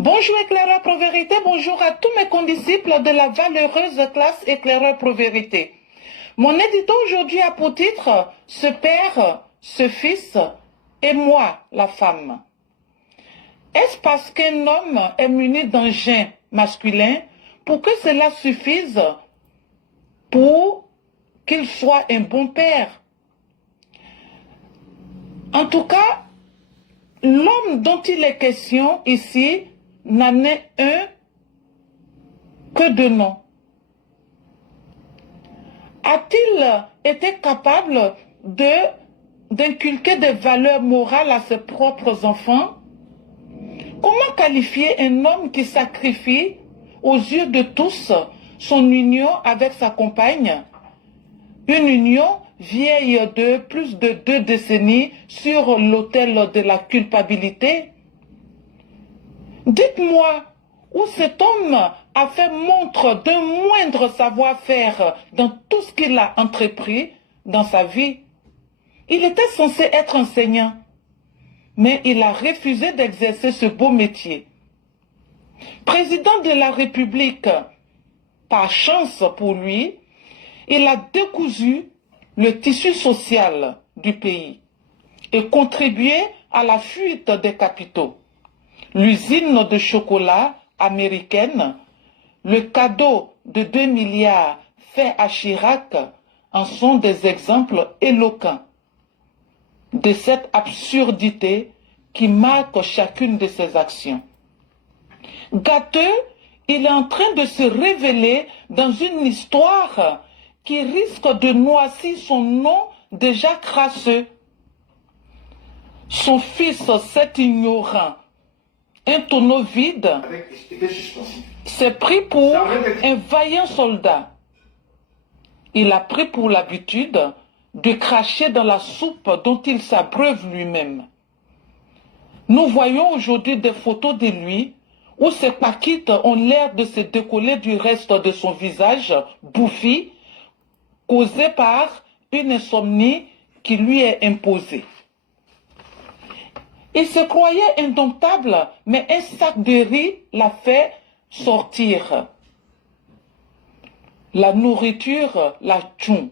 Bonjour éclaireur Pro-Vérité, bonjour à tous mes condisciples de la valeureuse classe éclaireur Pro-Vérité. Mon édito aujourd'hui a pour titre « Ce père, ce fils et moi, la femme ». Est-ce parce qu'un homme est muni d'un gène masculin pour que cela suffise pour qu'il soit un bon père? En tout cas, l'homme dont il est question ici n'en est un que de nom. A-t-il été capable d'inculquer des valeurs morales à ses propres enfants? Comment qualifier un homme qui sacrifie aux yeux de tous son union avec sa compagne? Une union vieille de plus de 2 décennies sur l'autel de la culpabilité? Dites-moi où cet homme a fait montre d'un moindre savoir-faire dans tout ce qu'il a entrepris dans sa vie. Il était censé être enseignant, mais il a refusé d'exercer ce beau métier. Président de la République, par chance pour lui, il a décousu le tissu social du pays et contribué à la fuite des capitaux. L'usine de chocolat américaine, le cadeau de 2 milliards fait à Chirac en sont des exemples éloquents de cette absurdité qui marque chacune de ses actions. Gâteux, il est en train de se révéler dans une histoire qui risque de noircir son nom déjà crasseux. Son fils, cet ignorant, un tonneau vide, s'est pris pour un vaillant soldat. Il a pris pour l'habitude de cracher dans la soupe dont il s'abreuve lui-même. Nous voyons aujourd'hui des photos de lui où ses paquites ont l'air de se décoller du reste de son visage bouffi, causé par une insomnie qui lui est imposée. Il se croyait indomptable, mais un sac de riz l'a fait sortir. La nourriture l'a tué.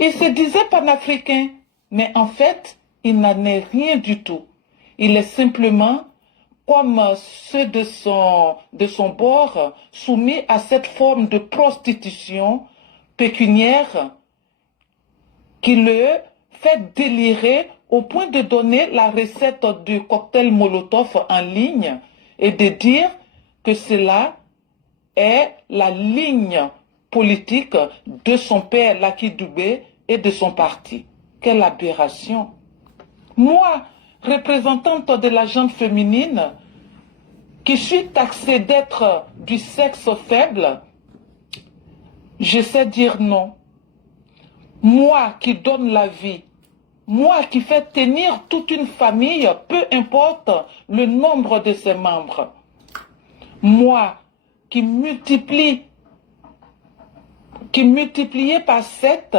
Il se disait panafricain, mais en fait, il n'en est rien du tout. Il est simplement, comme ceux de son bord, soumis à cette forme de prostitution pécuniaire qui le fait délirer au point de donner la recette du cocktail Molotov en ligne et de dire que cela est la ligne politique de son père Lucky Dubé et de son parti. Quelle aberration! Moi, représentante de la gente féminine, qui suis taxée d'être du sexe faible, je sais dire non. Moi qui donne la vie, moi qui fais tenir toute une famille, peu importe le nombre de ses membres. Moi qui multiplié par 7,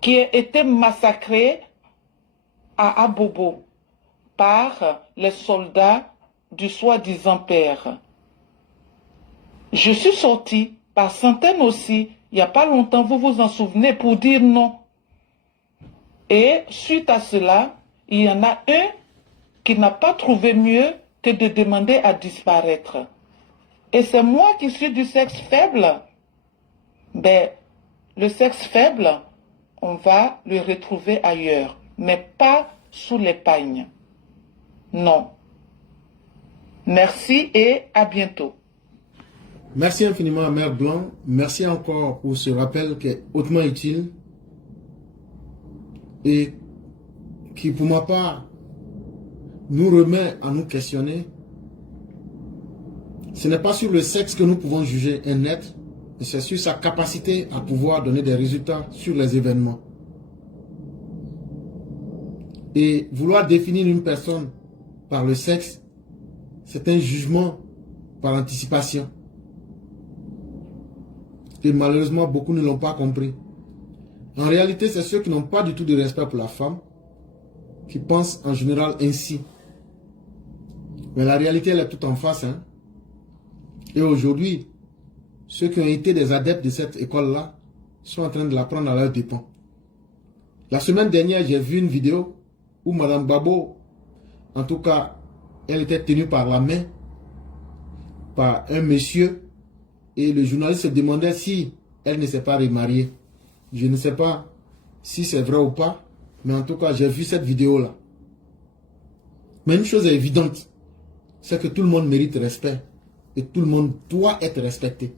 qui a été massacré à Abobo par les soldats du soi-disant père. Je suis sortie par centaines aussi, il n'y a pas longtemps, vous vous en souvenez, pour dire non. Et suite à cela, il y en a un qui n'a pas trouvé mieux que de demander à disparaître. Et c'est moi qui suis du sexe faible. Ben, le sexe faible, on va le retrouver ailleurs, mais pas sous les pagnes. Non. Merci et à bientôt. Merci infiniment à Mère Blanc. Merci encore pour ce rappel qui est hautement utile et qui, pour ma part, nous remet à nous questionner. Ce n'est pas sur le sexe que nous pouvons juger un être, mais c'est sur sa capacité à pouvoir donner des résultats sur les événements. Et vouloir définir une personne par le sexe, c'est un jugement par anticipation. Et malheureusement, beaucoup ne l'ont pas compris. En réalité, c'est ceux qui n'ont pas du tout de respect pour la femme qui pensent en général ainsi. Mais la réalité, elle est tout en face. Hein. Et aujourd'hui, ceux qui ont été des adeptes de cette école-là sont en train de l'apprendre à leurs dépens. La semaine dernière, j'ai vu une vidéo où Madame Babo, en tout cas, elle était tenue par la main par un monsieur et le journaliste se demandait si elle ne s'est pas remariée. Je ne sais pas si c'est vrai ou pas, mais en tout cas, j'ai vu cette vidéo-là. Mais une chose est évidente, c'est que tout le monde mérite respect et tout le monde doit être respecté.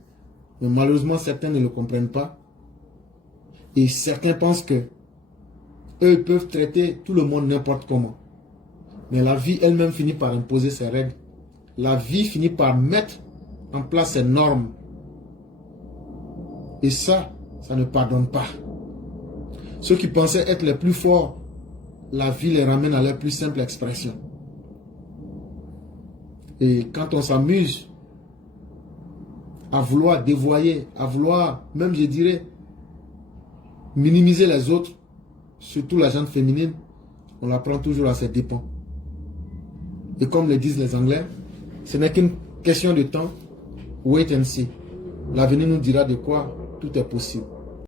Mais malheureusement, certains ne le comprennent pas et certains pensent que eux peuvent traiter tout le monde n'importe comment. Mais la vie elle-même finit par imposer ses règles. La vie finit par mettre en place ses normes. Et ça ne pardonne pas. Ceux qui pensaient être les plus forts, la vie les ramène à leur plus simple expression. Et quand on s'amuse à vouloir dévoyer, à vouloir, même je dirais, minimiser les autres, surtout la gente féminine, on la prend toujours à ses dépens. Et comme le disent les Anglais, ce n'est qu'une question de temps. Wait and see. L'avenir nous dira de quoi tout est possible.